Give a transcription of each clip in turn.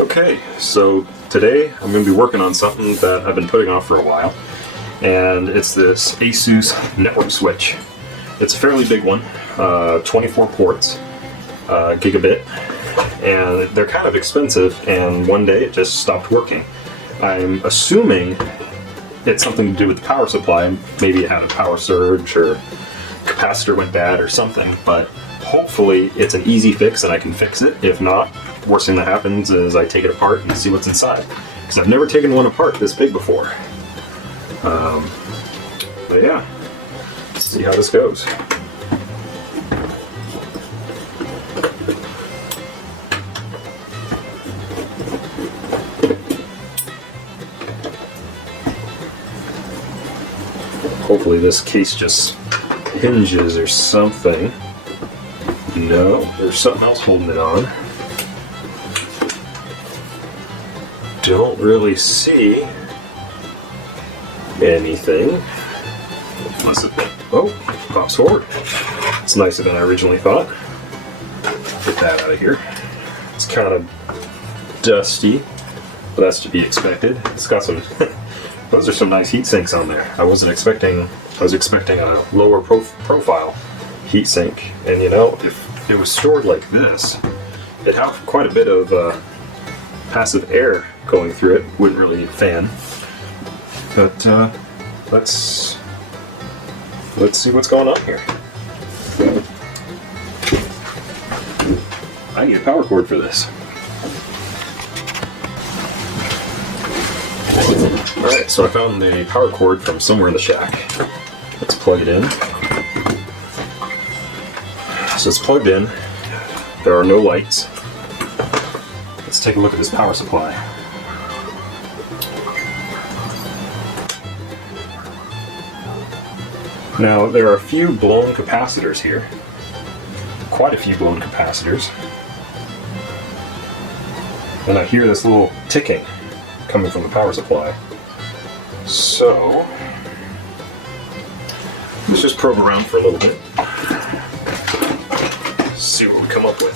Okay, so today I'm going to be working on something that I've been putting off for a while, and it's this ASUS network switch. It's a fairly big one, 24 ports, gigabit, and they're kind of expensive, and one day it just stopped working. I'm assuming it's something to do with the power supply. Maybe it had a power surge or capacitor went bad or something, but hopefully it's an easy fix and I can fix it. If not, worst thing that happens is I take it apart and see what's inside, because I've never taken one apart this big before. But yeah, let's see how this goes. Hopefully this case just hinges or something. No, there's something else holding it on. Don't really see anything. Unless it, oh, pops forward. It's nicer than I originally thought. Get that out of here. It's kind of dusty, but that's to be expected. It's got some, those are some nice heat sinks on there. I was expecting a lower profile heat sink, and you know, if it was stored like this, it'd have quite a bit of passive air going through it. Wouldn't really fan. But let's see what's going on here. I need a power cord for this. Alright, so I found the power cord from somewhere in the shack. Let's plug it in. So it's plugged in. There are no lights. Let's take a look at this power supply. Now, there are a few blown capacitors here. Quite a few blown capacitors. And I hear this little ticking coming from the power supply. So, let's just probe around for a little bit. See what we come up with.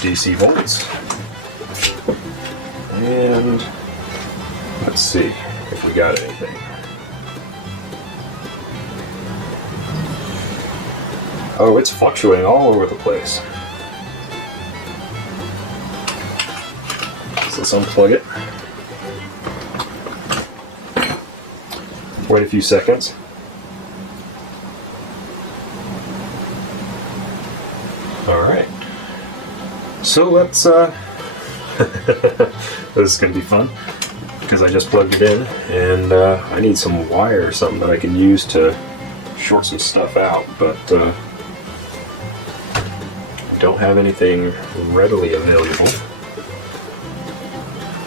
DC volts. And let's see if we got anything. Oh, it's fluctuating all over the place. So let's unplug it. Wait a few seconds. Alright. So let's this is going to be fun, because I just plugged it in, and I need some wire or something that I can use to short some stuff out, but I don't have anything readily available.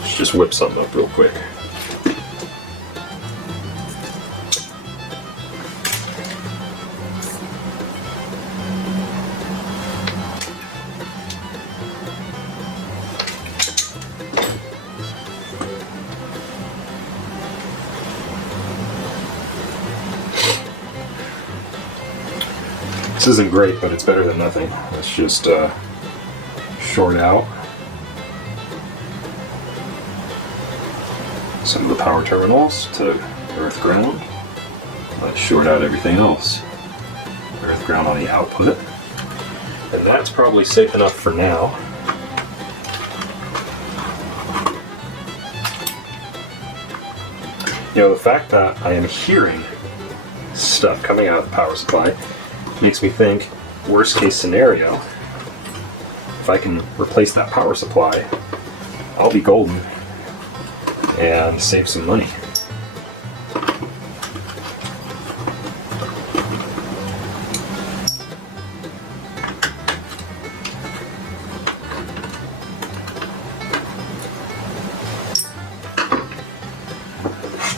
Let's just whip something up real quick. This isn't great, but it's better than nothing. Let's just short out some of the power terminals to earth ground. Let's short out everything else. Earth ground on the output. And that's probably safe enough for now. You know, the fact that I am hearing stuff coming out of the power supply makes me think, worst case scenario, if I can replace that power supply, I'll be golden and save some money.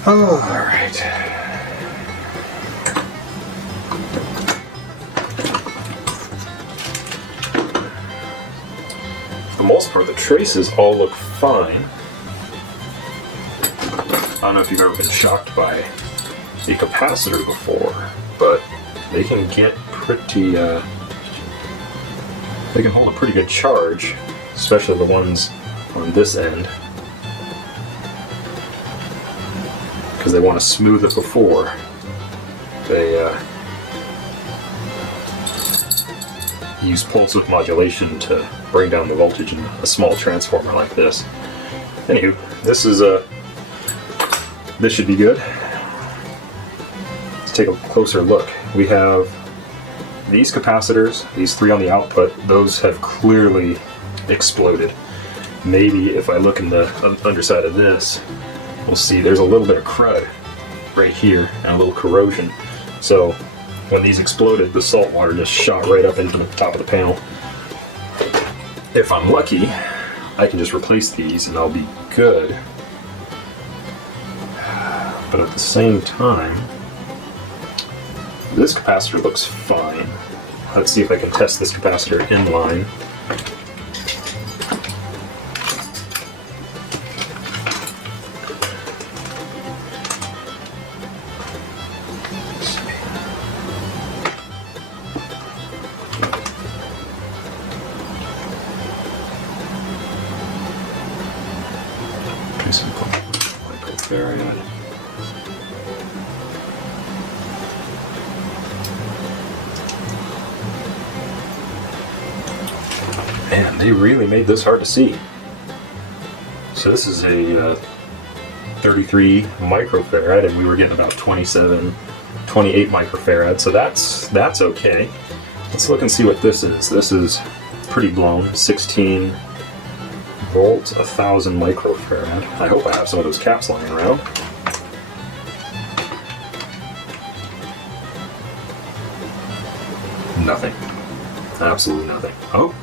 All right. For the most part, the traces all look fine. I don't know if you've ever been shocked by a capacitor before, but they can get pretty, they can hold a pretty good charge, especially the ones on this end, because they want to smooth it before they use pulse width modulation to bring down the voltage in a small transformer like this. Anywho, this should be good. Let's take a closer look. We have these capacitors, these three on the output, those have clearly exploded. Maybe if I look in the underside of this, we'll see there's a little bit of crud right here and a little corrosion. So when these exploded, the salt water just shot right up into the top of the panel. If I'm lucky, I can just replace these and I'll be good. But at the same time, this capacitor looks fine. Let's see if I can test this capacitor in line. Microfarad. Man, they really made this hard to see. So this is a 33 microfarad, and we were getting about 27, 28 microfarad. So that's okay. Let's look and see what this is. This is pretty blown, 16 volts, 1000 microfarad. I hope I have some of those caps lying around. Nothing. Absolutely nothing. Oh.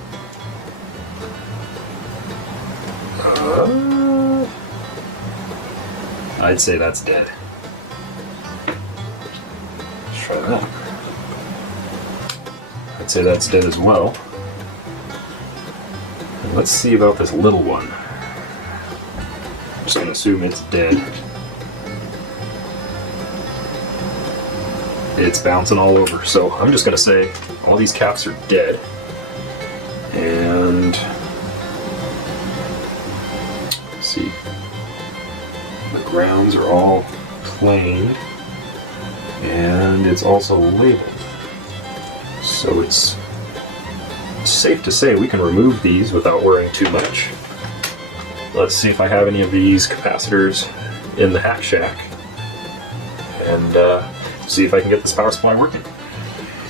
I'd say that's dead. Let's try that. I'd say that's dead as well. And let's see about this little one. I'm just going to assume it's dead. It's bouncing all over, so I'm just going to say all these caps are dead. And let's see, the grounds are all planed, and it's also labeled. So it's safe to say we can remove these without worrying too much. Let's see if I have any of these capacitors in the hat shack, and see if I can get this power supply working.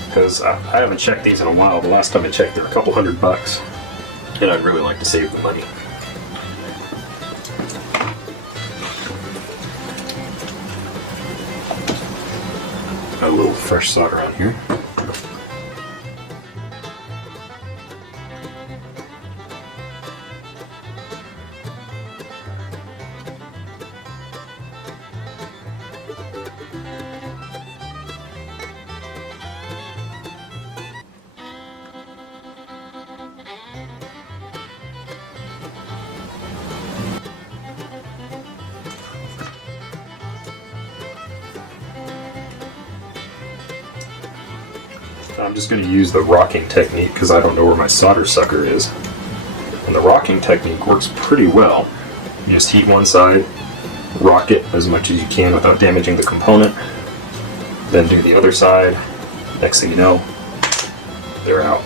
Because I haven't checked these in a while. The last time I checked, they're a couple $100, and I'd really like to save the money. Got a little fresh solder on here. I'm just going to use the rocking technique because I don't know where my solder sucker is. And the rocking technique works pretty well. You just heat one side, rock it as much as you can without damaging the component, then do the other side. Next thing you know, they're out.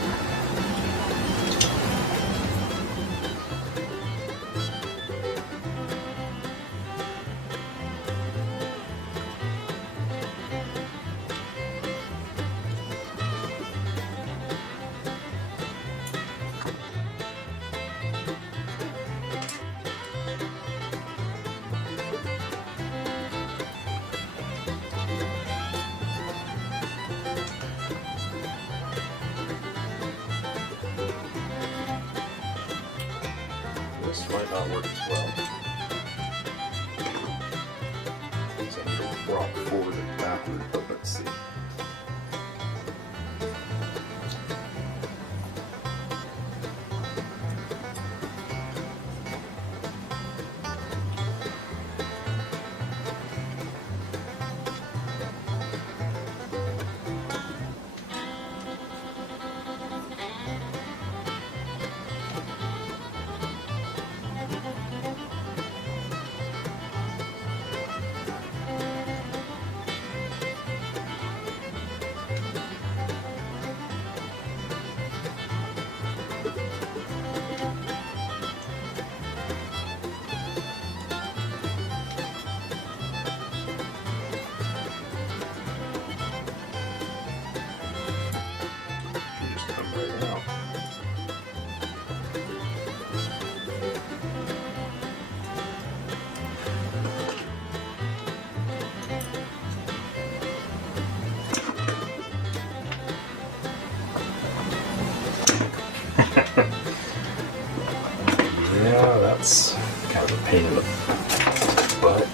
This might not work as well. So I need to rock forward and backward, but let's see. It's kind of a pain in the butt.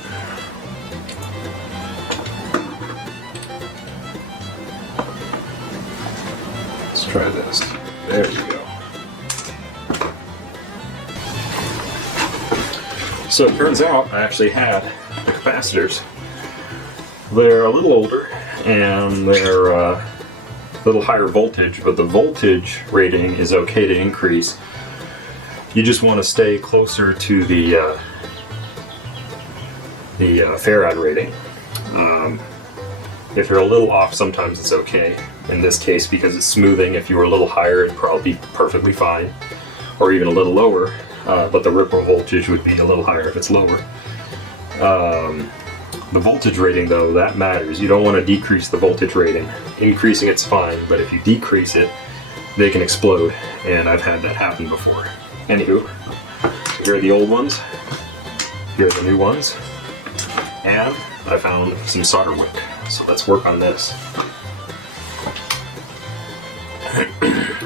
Let's try this. There we go. So it turns out I actually had the capacitors. They're a little older and they're a little higher voltage, but the voltage rating is okay to increase. You just want to stay closer to the farad rating. If you're a little off, sometimes it's okay. In this case, because it's smoothing, if you were a little higher, it'd probably be perfectly fine, or even a little lower. But the ripple voltage would be a little higher if it's lower. The voltage rating, though, that matters. You don't want to decrease the voltage rating. Increasing it's fine, but if you decrease it, they can explode, and I've had that happen before. Anywho, here are the old ones, here are the new ones, and I found some solder wick. So let's work on this.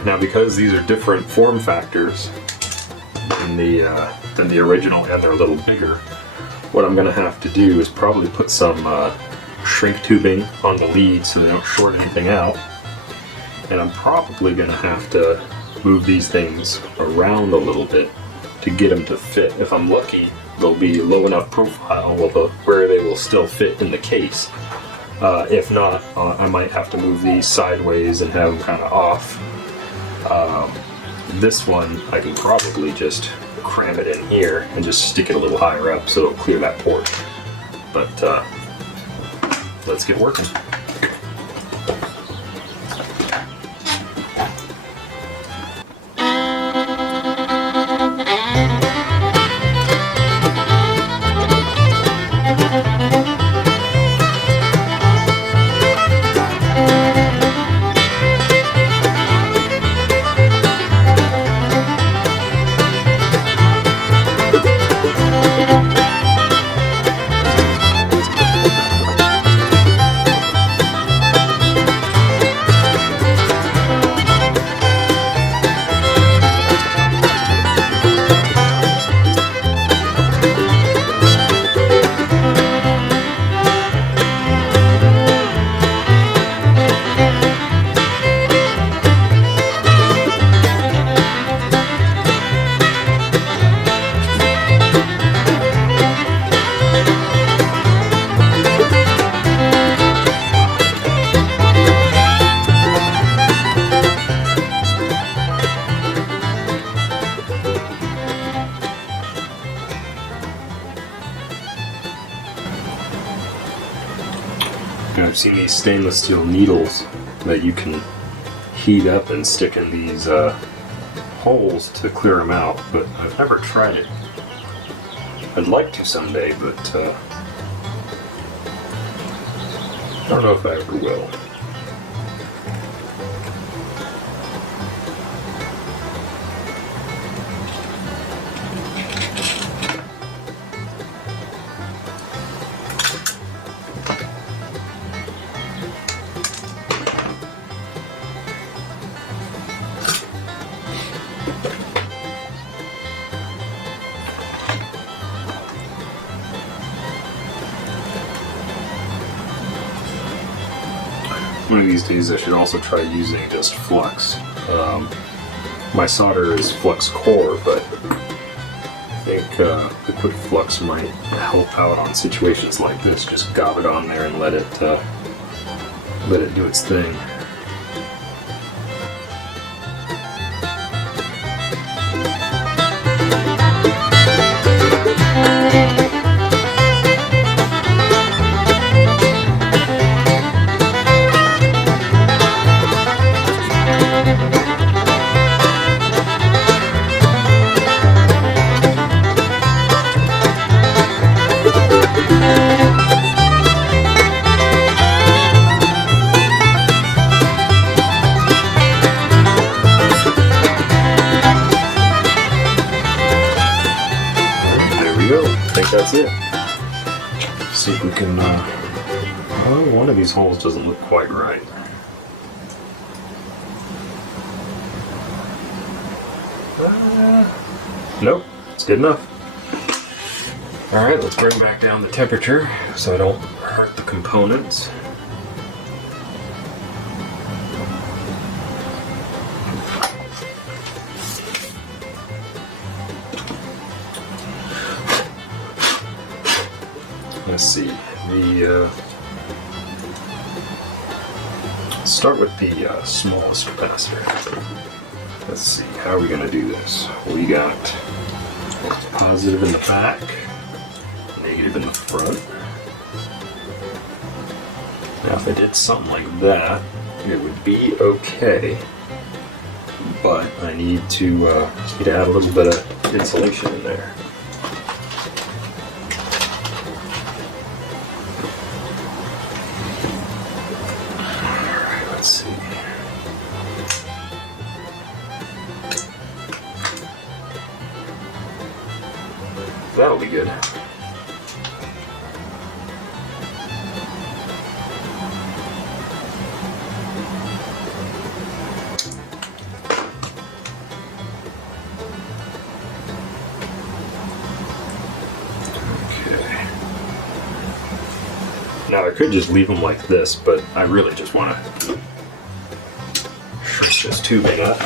Now, because these are different form factors than the original, and they're a little bigger, what I'm going to have to do is probably put some shrink tubing on the leads so they don't short anything out. And I'm probably going to have to move these things around a little bit to get them to fit. If I'm lucky, they'll be low enough profile where they will still fit in the case. If not, I might have to move these sideways and have them kind of off. This one, I can probably just cram it in here and just stick it a little higher up so it'll clear that port. But let's get working. I've seen these stainless steel needles that you can heat up and stick in these holes to clear them out, but I've never tried it. I'd like to someday, but I don't know if I ever will. One of these days I should also try using just flux. My solder is flux core, but I think liquid flux might help out on situations like this. Just gob it on there and let it do its thing. I think that's it. See if we can, oh, one of these holes doesn't look quite right. Nope, it's good enough. Alright, let's bring back down the temperature so I don't hurt the components. Let's see, start with the smallest capacitor. Let's see, how are we going to do this? We got positive in the back, negative in the front. Now if I did something like that, it would be okay, but I need to add a little bit of insulation in there. That'll be good. Okay. Now I could just leave them like this, but I really just want to shrink this tubing up.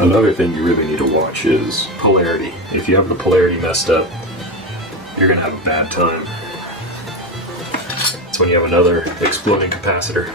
Another thing you really need to watch is polarity. If you have the polarity messed up, you're going to have a bad time. It's when you have another exploding capacitor.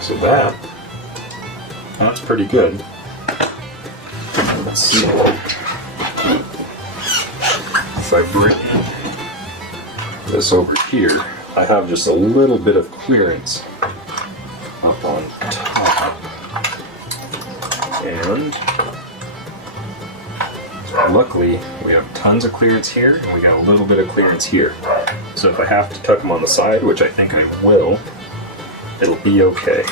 So that's pretty good. Let's see. If I bring this over here, I have just a little bit of clearance up on top. And luckily, we have tons of clearance here, and we got a little bit of clearance here. So if I have to tuck them on the side, which I think I will, it'll be okay.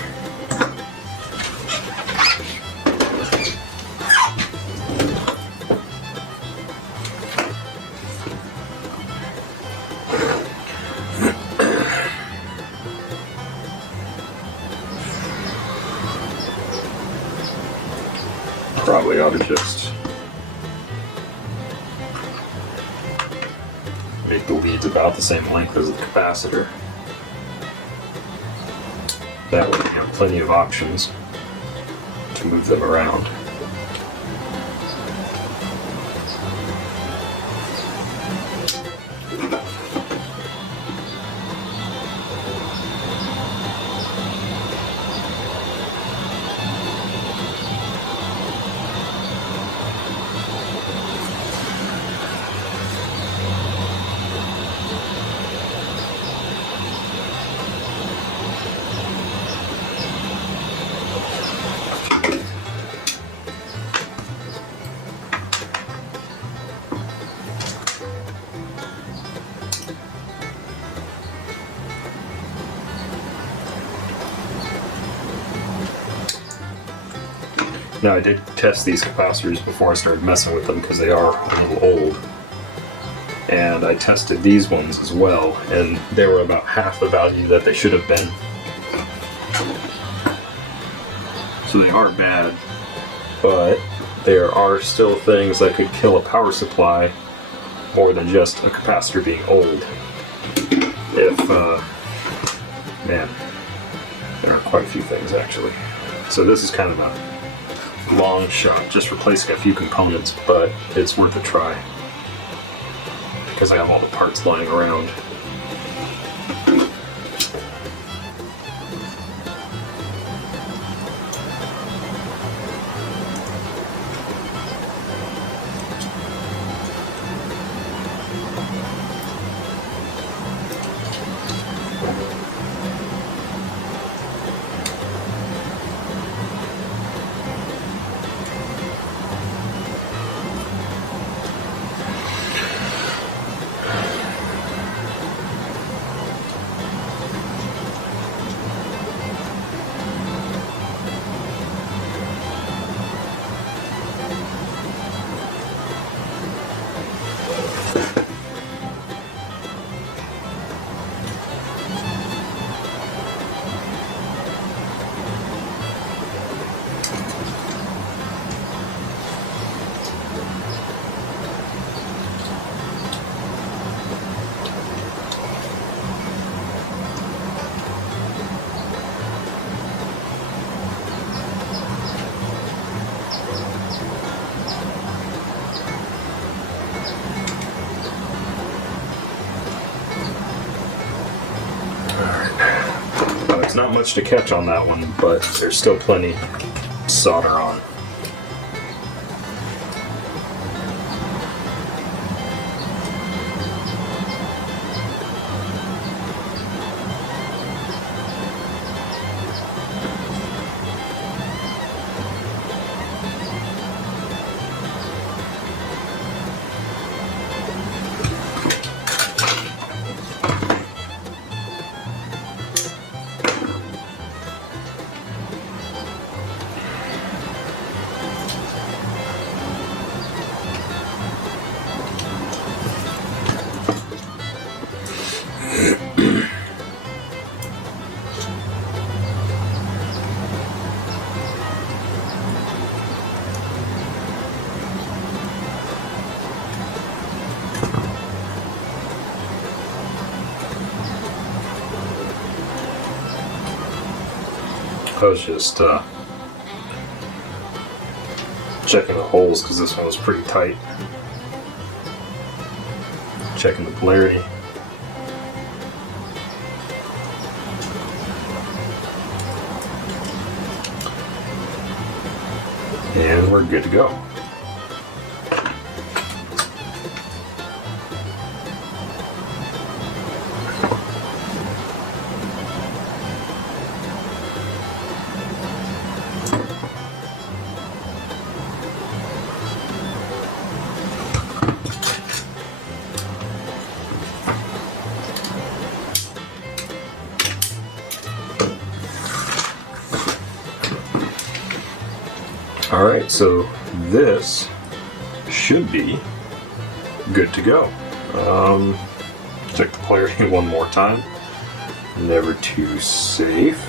Probably ought to just make the leads about the same length as the capacitor. That way you have plenty of options to move them around. Now I did test these capacitors before I started messing with them because they are a little old. And I tested these ones as well, and they were about half the value that they should have been. So they are bad, but there are still things that could kill a power supply more than just a capacitor being old. Man, there are quite a few things actually. So this is kind of a long shot, just replacing a few components, but it's worth a try to because I have all the parts lying around. There's not much to catch on that one, but there's still plenty to solder on. I was just checking the holes because this one was pretty tight. Checking the polarity. And we're good to go. Alright, so this should be good to go. Check the polarity one more time. Never too safe.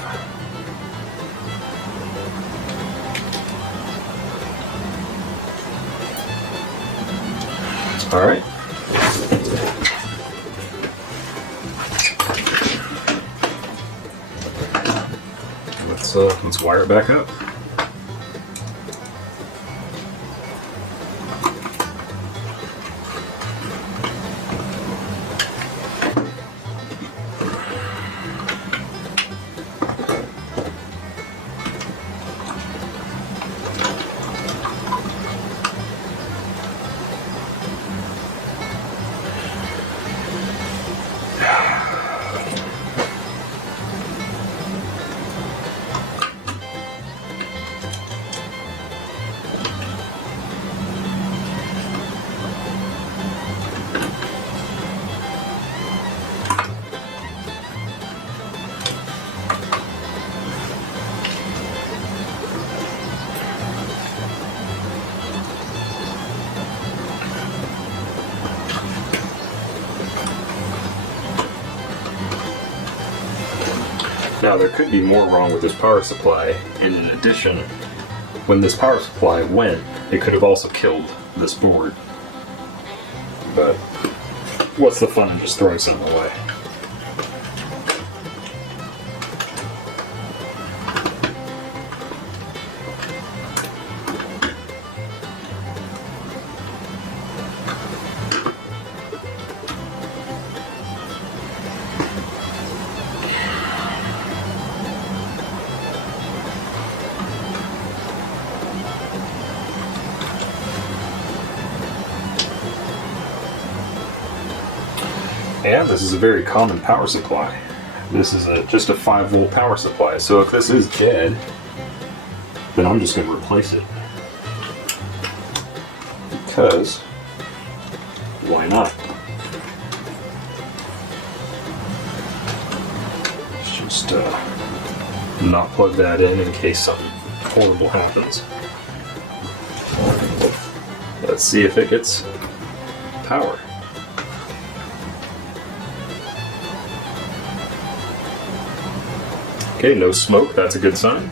Alright. Let's wire it back up. Now there could be more wrong with this power supply, and in addition, when this power supply went, it could have also killed this board. But what's the fun in just throwing something away? And this is a very common power supply. This is just a 5-volt power supply. So if this is dead, then I'm just going to replace it. Because why not? Let's just not plug that in case something horrible happens. Let's see if it gets power. Okay, no smoke, that's a good sign.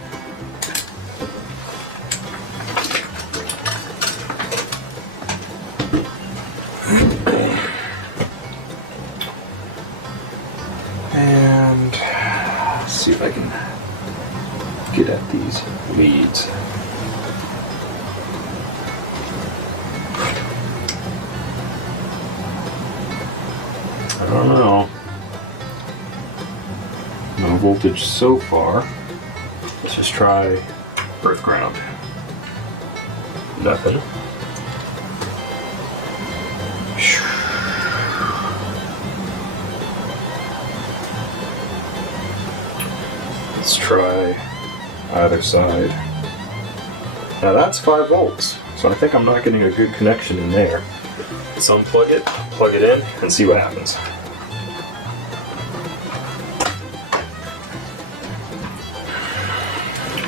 And let's see if I can get at these leads. I don't know. No voltage so far. Let's just try earth ground. Nothing. Let's try either side. Now that's 5 volts, so I think I'm not getting a good connection in there. Let's unplug it, plug it in, and see what happens.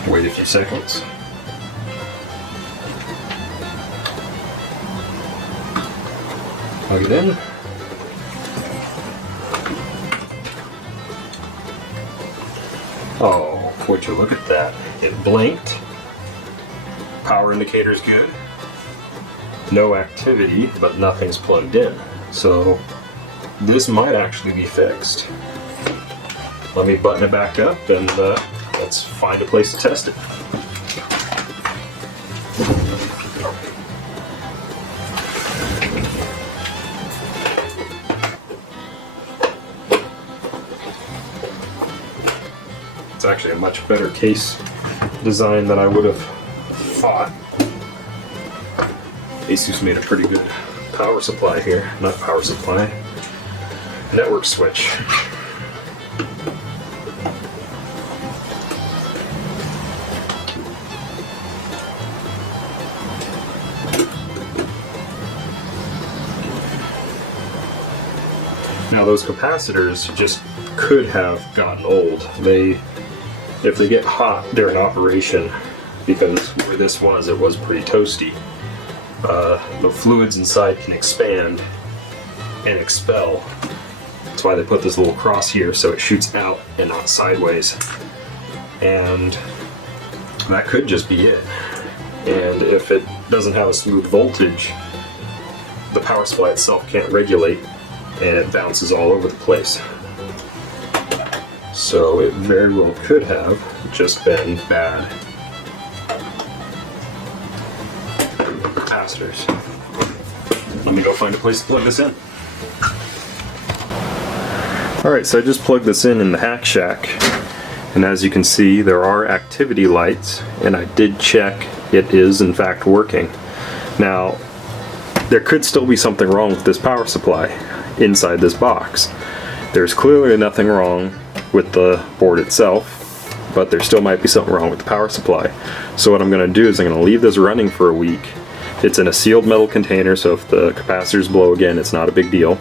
Wait a few seconds. Plug it in. Oh, would you look at that? It blinked. Power indicator's good. No activity, but nothing's plugged in. So this might actually be fixed. Let me button it back up and let's find a place to test it. It's actually a much better case design than I would have thought. ASUS made a pretty good power supply here. Not power supply, network switch. Now those capacitors just could have gotten old. If they get hot during operation, because where this was, it was pretty toasty. The fluids inside can expand and expel. That's why they put this little cross here so it shoots out and not sideways. And that could just be it. And if it doesn't have a smooth voltage, the power supply itself can't regulate and it bounces all over the place. So it very well could have just been bad capacitors. Let me go find a place to plug this in. Alright, so I just plugged this in the Hack Shack, and as you can see there are activity lights, and I did check it is in fact working. Now there could still be something wrong with this power supply inside this box. There's clearly nothing wrong with the board itself, but there still might be something wrong with the power supply. So what I'm going to do is I'm going to leave this running for a week. It's in a sealed metal container, so if the capacitors blow again, it's not a big deal.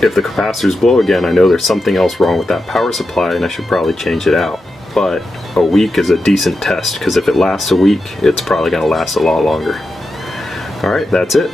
If the capacitors blow again, I know there's something else wrong with that power supply and I should probably change it out. But a week is a decent test, because if it lasts a week, it's probably going to last a lot longer. Alright, that's it.